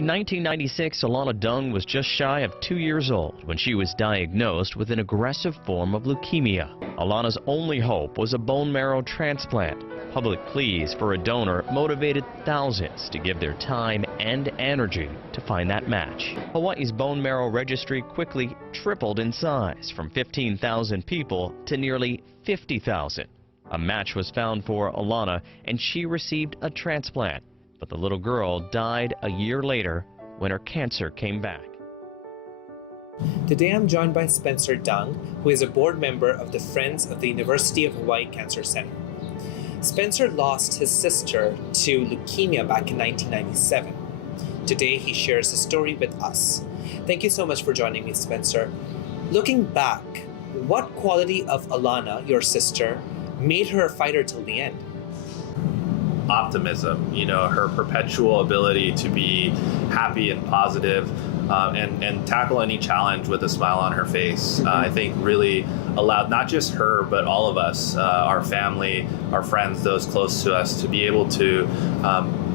In 1996, Alana Dung was just shy of 2 years old when she was diagnosed with an aggressive form of leukemia. Alana's only hope was a bone marrow transplant. Public pleas for a donor motivated thousands to give their time and energy to find that match. Hawaii's bone marrow registry quickly tripled in size from 15,000 people to nearly 50,000. A match was found for Alana and she received a transplant, but the little girl died a year later when her cancer came back. Today I'm joined by Spencer Dung, who is a board member of the Friends of the University of Hawaii Cancer Center. Spencer lost his sister to leukemia back in 1997. Today he shares his story with us. Thank you so much for joining me, Spencer. Looking back, what quality of Alana, your sister, made her a fighter till the end? Optimism, her perpetual ability to be happy and positive, and tackle any challenge with a smile on her face. I think really allowed not just her, but all of us, our family, our friends, those close to us, to be able to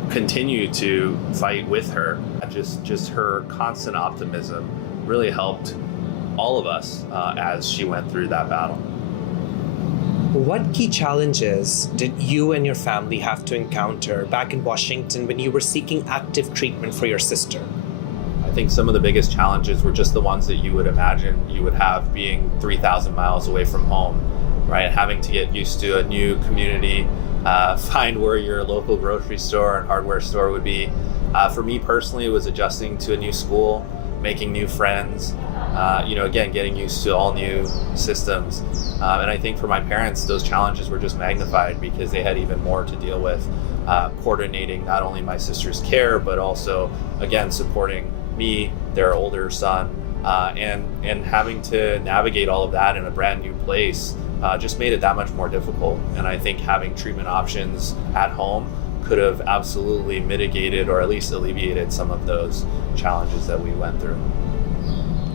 continue to fight with her. Just her constant optimism really helped all of us as she went through that battle. What key challenges did you and your family have to encounter back in Washington when you were seeking active treatment for your sister? I think some of the biggest challenges were just the ones that you would imagine you would have being 3,000 miles away from home, right? Having to get used to a new community, find where your local grocery store and hardware store would be. For me personally, it was adjusting to a new school, making new friends, again, getting used to all new systems. And I think for my parents, those challenges were just magnified because they had even more to deal with, coordinating not only my sister's care, but also, again, supporting me, their older son, and having to navigate all of that in a brand new place just made it that much more difficult. And I think having treatment options at home could have absolutely mitigated or at least alleviated some of those challenges that we went through.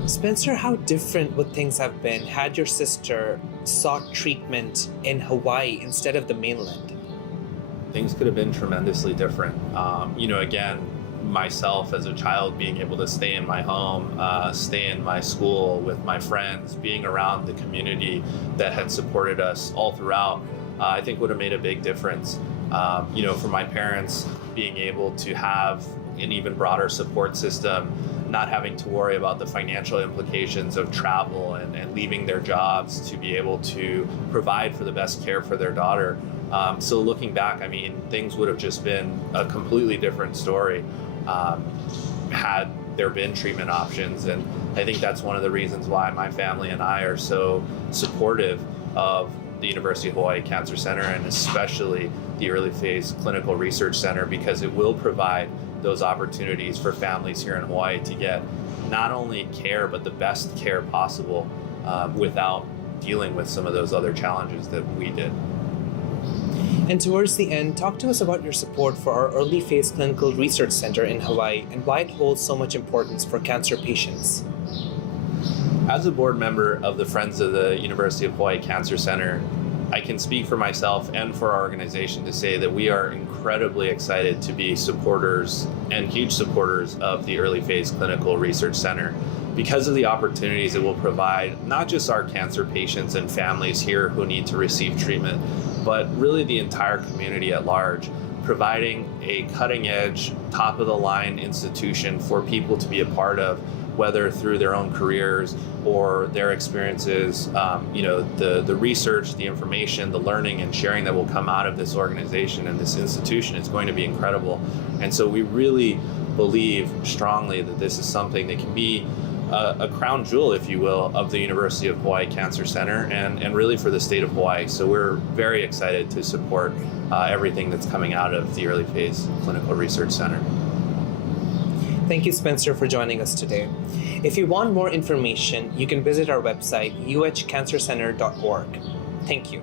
Spencer, how different would things have been had your sister sought treatment in Hawaii instead of the mainland? Things could have been tremendously different. Again, myself as a child being able to stay in my home, stay in my school with my friends, being around the community that had supported us all throughout, I think would have made a big difference. For my parents, being able to have an even broader support system, not having to worry about the financial implications of travel and leaving their jobs to be able to provide for the best care for their daughter. So looking back, things would have just been a completely different story had there been treatment options. And I think that's one of the reasons why my family and I are so supportive of the University of Hawaii Cancer Center, and especially the Early Phase Clinical Research Center, because it will provide those opportunities for families here in Hawaii to get not only care, but the best care possible without dealing with some of those other challenges that we did. And towards the end, talk to us about your support for our Early Phase Clinical Research Center in Hawaii and why it holds so much importance for cancer patients. As a board member of the Friends of the University of Hawaii Cancer Center, I can speak for myself and for our organization to say that we are incredibly excited to be supporters and huge supporters of the Early Phase Clinical Research Center because of the opportunities it will provide, not just our cancer patients and families here who need to receive treatment, but really the entire community at large, providing a cutting-edge, top-of-the-line institution for people to be a part of, whether through their own careers or their experiences. The research, the information, the learning and sharing that will come out of this organization and this institution is going to be incredible. And so we really believe strongly that this is something that can be a crown jewel, if you will, of the University of Hawaii Cancer Center and really for the state of Hawaii. So we're very excited to support everything that's coming out of the Early Phase Clinical Research Center. Thank you, Spencer, for joining us today. If you want more information, you can visit our website, uhcancercenter.org. Thank you.